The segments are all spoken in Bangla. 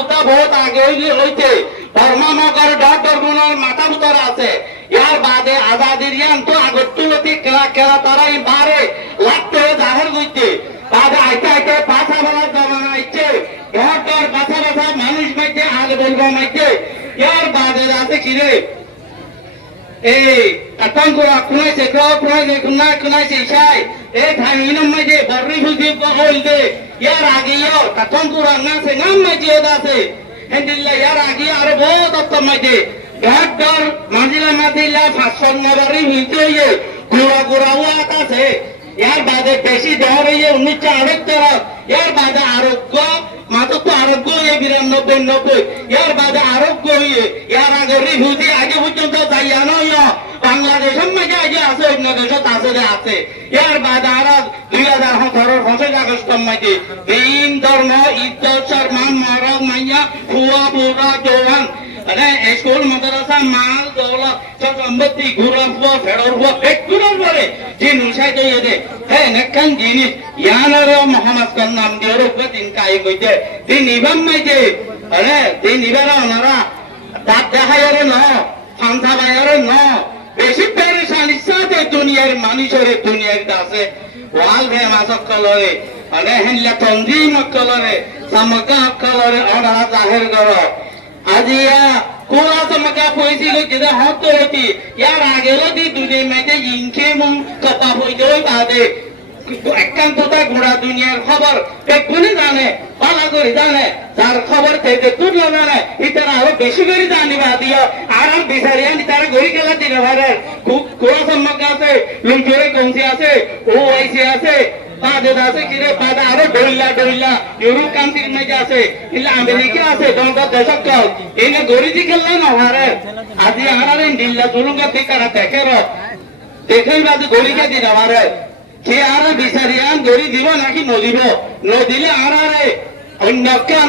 মুদ্রা বহুত আগে হইতে ধর্মনগর ধর্মনগর মাথা ভিতর আছে ইয়ার বাদে আজাদির ইয়ান তো আগতুলতি খেলা খেলা তারাই বারে লাগতে জাহের হইতে বাদে আইতে আইতে পাছা বলার জমানা আইছে ঘর পাছা পাছা মানুষ মাইতে আগে বলবো মাইতে ইয়ার বাদে আছে কিরে এই আতঙ্করা কুনাইছে কুনাইছে কুনাইছে ইসাই এই ধামিনম মাইতে বর্রি ফুজি হইলদে ইয়ার আগেও আতঙ্করা নাছে নাম মাইতে আছে হেন্দিল্লা ইয়ার আগে আরো বহুত অত্তম মাইতে ঘর মাঝিলা মাঝিলা ফাঁসন নবারি হইতে ঘোরা ঘোরাও আছে ইয়ার বাদে বেশি দেওয়ার 1978 ইয়ার বাদে আরোগ্য মাত্র তো আরোগ্য 92-90 ইয়ার বাদে আরোগ্য হইয়ে ইয়ার আগে রিহুদি আগে পর্যন্ত যাইয়া নয় বাংলাদেশের মাঝে আগে আছে অন্য দেশত আছে ইয়ার বাদে আর 2018 আগস্ট মাঝে দিন ধর্ম ইজ্জত সম্মান মরদ মাইয়া ফুয়া বুড়া জওয়ান স্কুল মাদ্রাসা মাল দৌলত সব সম্পত্তি ঘুরা ফুয়া ফেরর ফুয়া বেকুরের পরে যে নুসাই দিয়ে দে হ্যাঁ নেকান জিনিস ইয়ানার মোহাম্মদ খান নাম দিয়ে রূপে দিন কাই কইতে দিন ইবাম মাইতে আরে দিন ইবারা ওনারা দাঁত দেখায়ারে ন ফান্সা বাইয়ারে ন বেশি পেরেশানি সাথে দুনিয়ার মানুষের দুনিয়ার দাসে ওয়াল ভে মাসক কলরে আরে হেনলা তঞ্জিম কলরে সামকা কলরে ওনারা জাহের করো আজিয়া কোলা সমকা পয়সি গিয়ে হত হইতি ইয়ার আগে দি দুনিয়া মেতে ইনকে মুম কপা হইতে বাদে একান্ততা গোড়া দুনিয়ার খবর কোনে জানে পালা করে জানে যার খবর থেকে তুললো জানে ইতারা আরো বেশি করে জানিবা দিও আর বিচারিয়া তারা গড়ি খেলা দিলে ভারে কোলা সমকা আছে লুঞ্জরে কমসি আছে ও আইসি আছে বাদে আছে কিরে বাদে আরো ডইলা ইউরোপ কান্ট্রির মধ্যে আছে ইলা আমেরিকা আছে দলটা দেশক কল এনে গরিদি খেললে না হারে আজি আরারে দিল্লা জুলুঙ্গা দিকারা দেখে দেখেই বাদে গরিকে দিন আমারে সে আর বিচারিয়ান গরি দিব নাকি নদিব নদিলে আরারে অন্য কান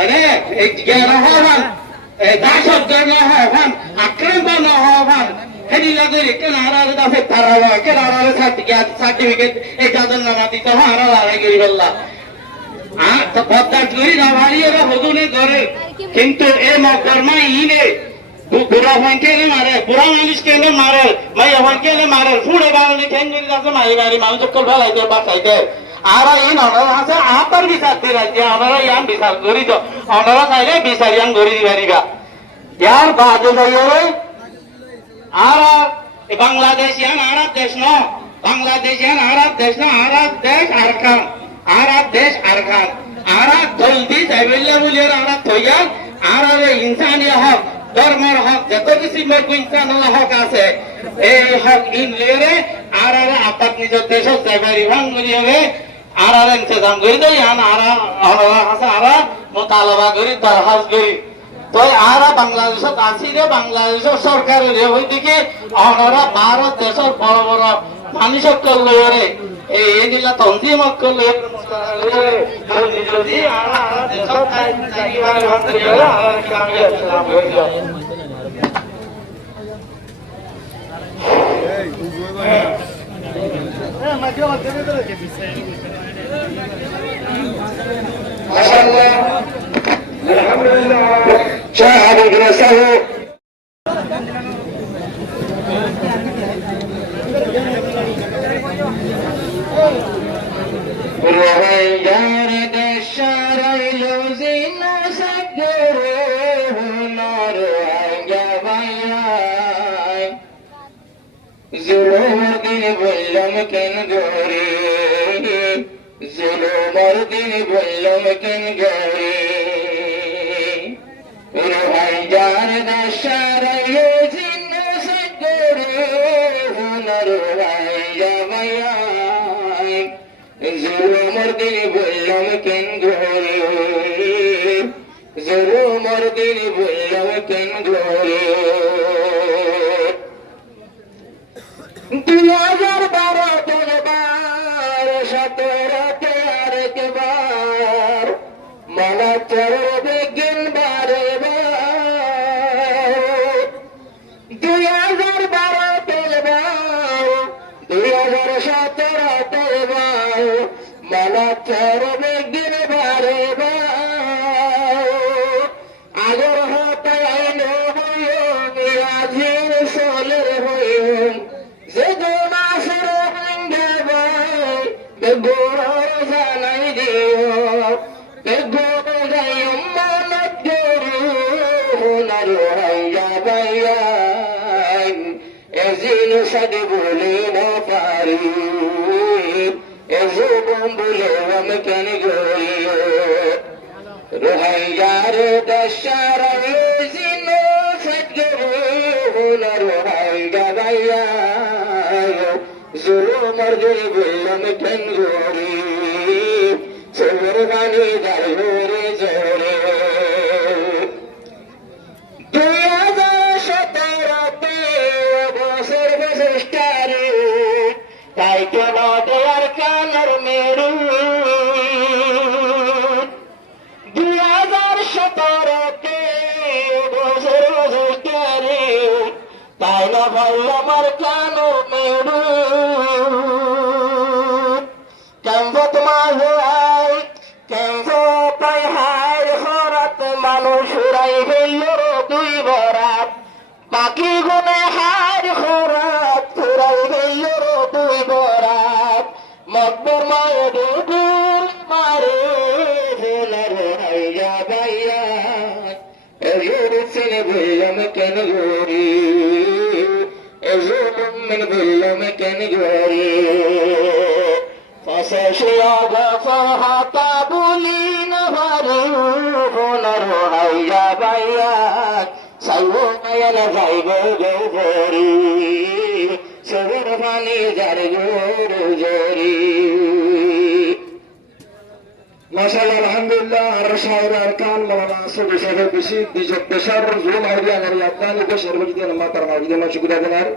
আরে এই গেরা হবান দাসক গেরা হবান আক্রান্ত না হবান হেদিলা গরি কেন আরারে দাসে তারাওয়া কেন আরারে সার্টিফিকেট এই যাদের নামা দিতে হয় আরারে গরি বললা আর তো পদ্মার গরি না বাড়িয়ে হদুনে করে কিন্তু এ মকরমা ইনে বুড়া ফাঁকে মারে বুড়া মানুষ কেন মারে মাই ফাঁকে মারে ফুড়ে বাড়ি ঠেন গরি আছে মাই বাড়ি মানুষ কল ফেলাইতে বাসাইতে আর এই অনারা আছে আপার বিচার দিয়ে রাজ্যে অনারা ইয়ান বিচার করি তো অনারা চাইলে বিচারিয়ান গরি দিবারিবা ইয়ার বাদে যাইয়ে আর বাংলাদেশ ইয়ান আরব দেশ ন বাংলাদেশ ইয়ান আরব দেশ ন আরব দেশ আরকান আরব দেশ আরকান আরব জলদি যাইবেলে বলে আরব থইয়া আর ইনসানিয়া হক ধর্মের হক যত কিছু ইনসানের হক আছে এই হক ইনলে আর আপাত নিজের দেশ যাইবারি ভাঙ্গি হবে আর ইন্তজাম করি তো ইয়ান আর মোতালবা করি দরখাস্ত করি তো আর বাংলাদেশত আসি রে বাংলাদেশের সরকারের ওইদিকে ওনারা ভারত দেশের বড় বড় মানুষক করলো রে এই নিলা তঞ্জিম করলো যদি شاهد نفسه وهي جارد الشارع لوزين سجروه نار عجبايا زلوم دين بلم كن غوري زلوم دين بلم كن غوري وهي جارد الشارع لوزين سجروه نار عجبايا زرو مردين بلم كن غوري زرو مردين بلم كن غوري 2012 তলবার 17 আরেকবার মালা চড়বে গিন বারে বার 2012 তলবার 2017 তলবার মালা চড়বে গিন বারে বার খবর জানাই দিও গাই মনত গরু নারো হাইয়া বাইয়া এজিন সাদে বলে না পারি এজো বলে আমি কেন গইও রোহাইয়ার দশার এজিন সাদে বলে রোহাইয়া বাইয়া জুলু মর্দে বললাম কেন গরি সবর গানি গাইরে জোরে 2017 বছর বছর তাই কেন দেয়ার কানার মেরু 2017 বছর বছর তাই না ভাই আমার কানো মেরু কেমত মাঝে আই কেমত হায় হরাত মানুষ রাই হইল দুই বরাত বাকি গুনে হায় হরাত ফুরাই হইল দুই বরাত মকবর মায়ে দুগুল মারে ভোলার হাইয়া বাইয়া এজুর সিনে বললাম কেন গরি এজুর বললাম কেন গরি ফসশিয়া গফহাতা বুলিন ভারু ভোলার হাইয়া বাইয়া সাইও নয়ন যাইবে গরি সবর পানি যার গরু জরি মাশাআল্লাহ আলহামদুলিল্লাহ আর শায়র আরকান মাওলানা আসাদ সাহেব বেশি বিজত পেশার জুল আইডিয়া আর ইয়াদানি কে শরবত দিয়ে মাতার মাওলানা শুকরিয়া দেনার